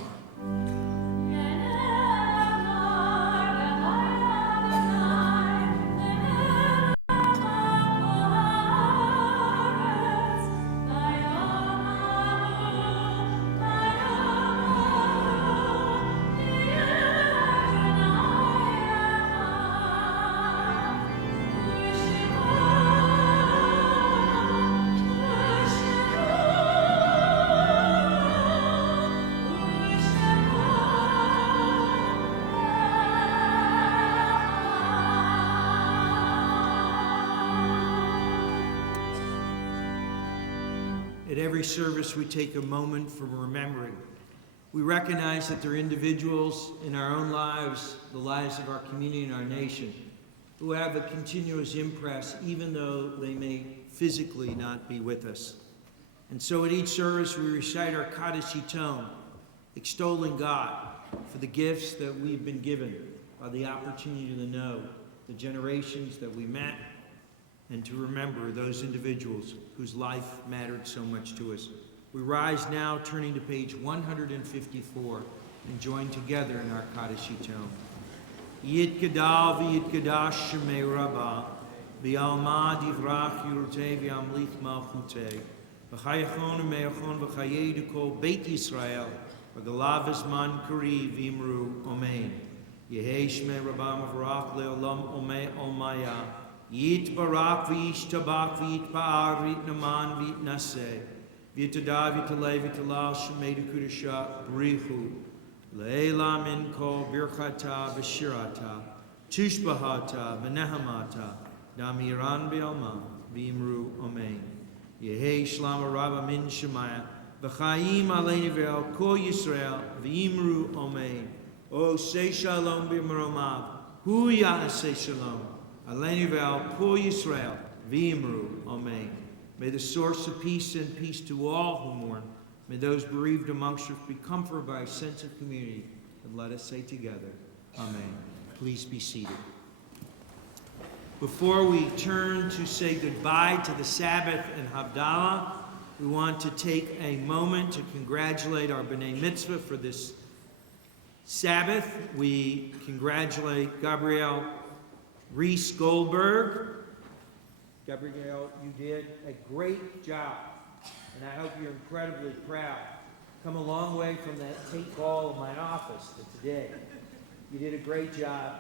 At every service, we take a moment for remembering. We recognize that there are individuals in our own lives, the lives of our community and our nation, who have a continuous impress, even though they may physically not be with us. And so at each service, we recite our Kaddish Tome, extolling God for the gifts that we've been given by the opportunity to know the generations that we met, and to remember those individuals whose life mattered so much to us. We rise now, turning to page 154, and join together in our Kaddish Tome. Yit Gadal v'yit Gadash Shemei Rabbah, v'yalma divrach yurutei v'yamlich malchutei, v'chayachon v'meyachon v'chayedu kol Beit Yisrael, v'galav ezman kari v'imru omein. Yehei Shemei Rabbah mavrach le'olam omei olmaya, Yit barak v'ish tabak v'yit pa'ar v'yit naman v'yit naseh v'yitada v'yitalei v'yitalal shemedu kudasha brichu le'ela min kol birchata v'shirata tushbahata v'nehamata damiran b'alma v'imru omein Yehei shlama rabba min shemaya v'chayim aleinu v'el kol Yisrael v'imru omein O say shalom b'maromav hu ya'aseh shalom Aleinu ve'al kol Yisrael, v'imru, amen. May the source of peace send peace to all who mourn. May those bereaved amongst us be comforted by a sense of community. And let us say together, amen. Please be seated. Before we turn to say goodbye to the Sabbath and Havdalah, we want to take a moment to congratulate our B'nai Mitzvah for this Sabbath. We congratulate Gabriel Reese Goldberg. Gabriel, you did a great job, and I hope you're incredibly proud. Come a long way from that tape ball of my office to today. You did a great job.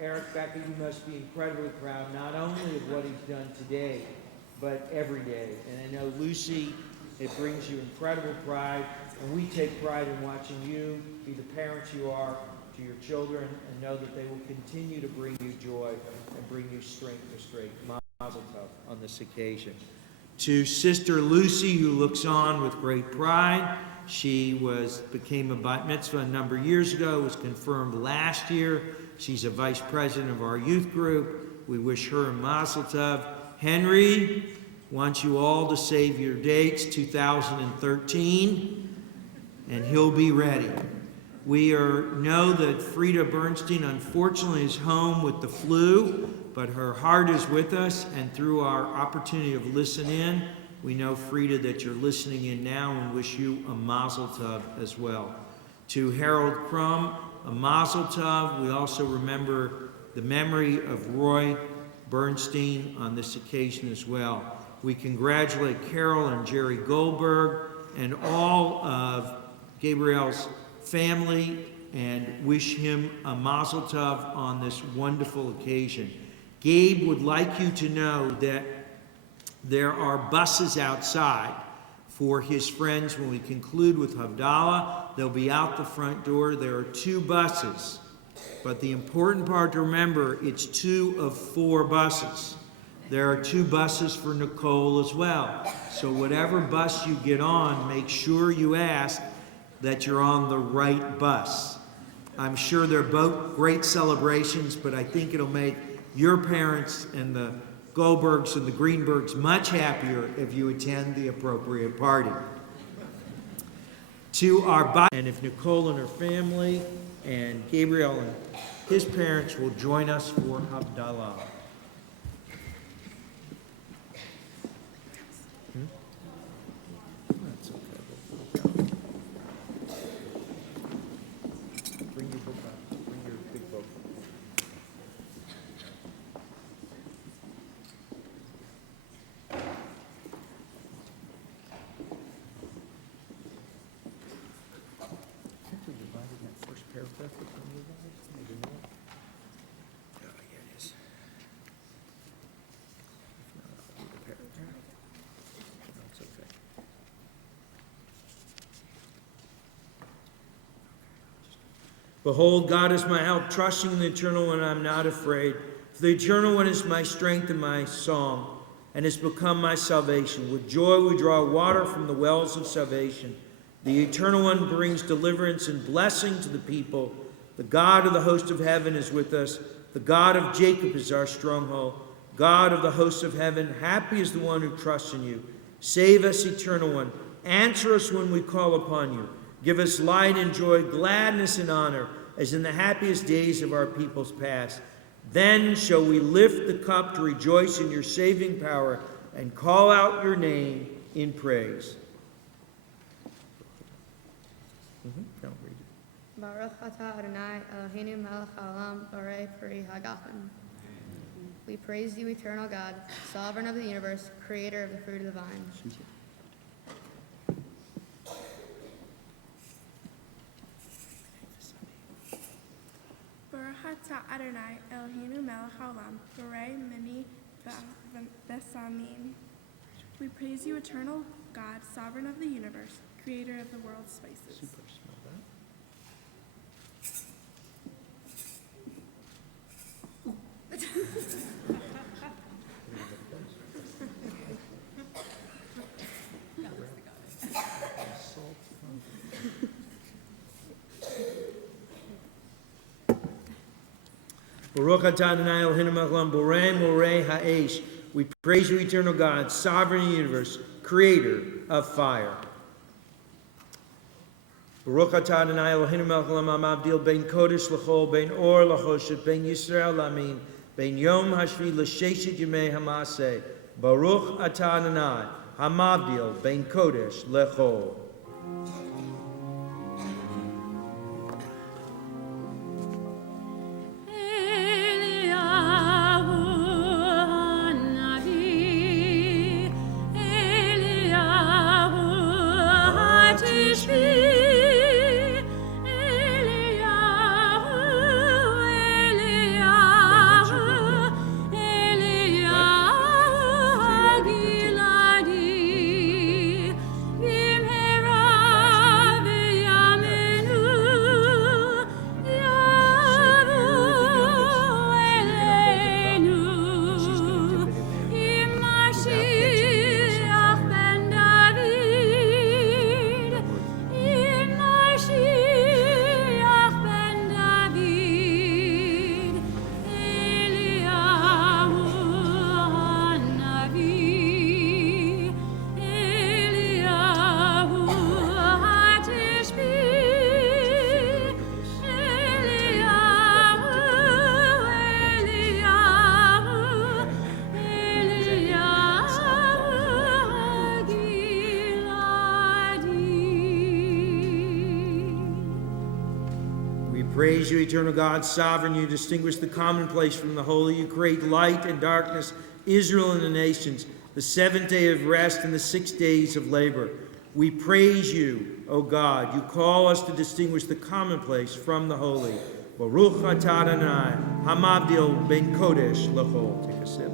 Eric, Becca, you must be incredibly proud, not only of what he's done today, but every day. And I know, Lucy, it brings you incredible pride, and we take pride in watching you be the parents you are to your children, and know that they will continue to bring you joy and bring you strength for straight. Mazel tov on this occasion. To Sister Lucy, who looks on with great pride. She became a bat mitzvah a number of years ago, was confirmed last year. She's a vice president of our youth group. We wish her a mazel tov. Henry wants you all to save your dates, 2013, and he'll be ready. We know that Frida Bernstein, unfortunately, is home with the flu, but her heart is with us, and through our opportunity of listen in, we know, Frida, that you're listening in now, and wish you a mazel tov as well. To Harold Crum, a mazel tov. We also remember the memory of Roy Bernstein on this occasion as well. We congratulate Carol and Jerry Goldberg and all of Gabriel's family and wish him a mazel tov on this wonderful occasion. Gabe would like you to know that there are buses outside for his friends when we conclude with Havdalah. They'll be out the front door. There are 2 buses. But the important part to remember, it's 2 of 4 buses. There are 2 buses for Nicole as well. So whatever bus you get on, make sure you ask that you're on the right bus. I'm sure they're both great celebrations, but I think it'll make your parents and the Goldbergs and the Greenbergs much happier if you attend the appropriate party. To our and if Nicole and her family and Gabriel and his parents will join us for Havdalah. That's okay. Bring your book up. Bring your big book. Behold, God is my help, trusting in the Eternal One, I'm not afraid. For the Eternal One is my strength and my song, and has become my salvation. With joy we draw water from the wells of salvation. The Eternal One brings deliverance and blessing to the people. The God of the host of heaven is with us. The God of Jacob is our stronghold. God of the hosts of heaven, happy is the one who trusts in you. Save us, Eternal One. Answer us when we call upon you. Give us light and joy, gladness and honor, as in the happiest days of our people's past. Then shall we lift the cup to rejoice in your saving power and call out your name in praise. Don't read it. Baruch atah Adonai Eloheinu melech haolam borei peri hagafen. We praise you, eternal God, sovereign of the universe, creator of the fruit of the vine. Baruch atah Adonai Eloheinu melech haolam borei mini besamim. We praise you, eternal God, sovereign of the universe, creator of the world's spices. Super, smell that. Baruch atah Adonai Eloheinu melech haolam borei morei ha'esh. We praise you, eternal God, sovereign of the universe, creator of fire. Baruch atah Adonai Eloheinu melech haolam hamavdil bein kodesh l'chol, bein or l'choshet, bein Yisrael l'amin, bein yom hashvi l'sheshet yemei hamaseh. Baruch atah Adonai hamavdil bein kodesh l'chol. praise you, eternal God, sovereign. You distinguish the commonplace from the holy. You create light and darkness, Israel and the nations, the seventh day of rest and the 6 days of labor. We praise you, O God. You call us to distinguish the commonplace from the holy. Baruch atah Adonai, hamavdil ben kodesh l'chol. Take a sip.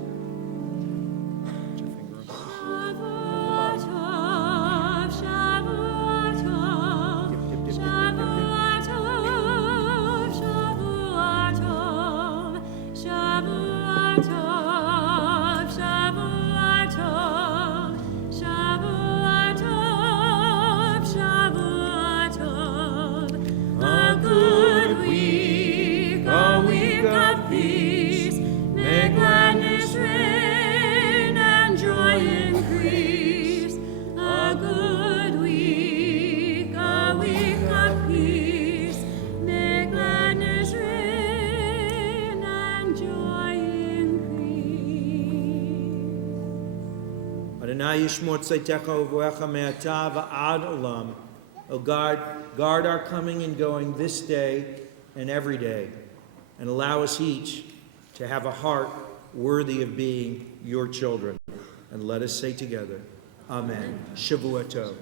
O God, guard our coming and going this day and every day, and allow us each to have a heart worthy of being your children. And let us say together, Amen. Shavua Tov.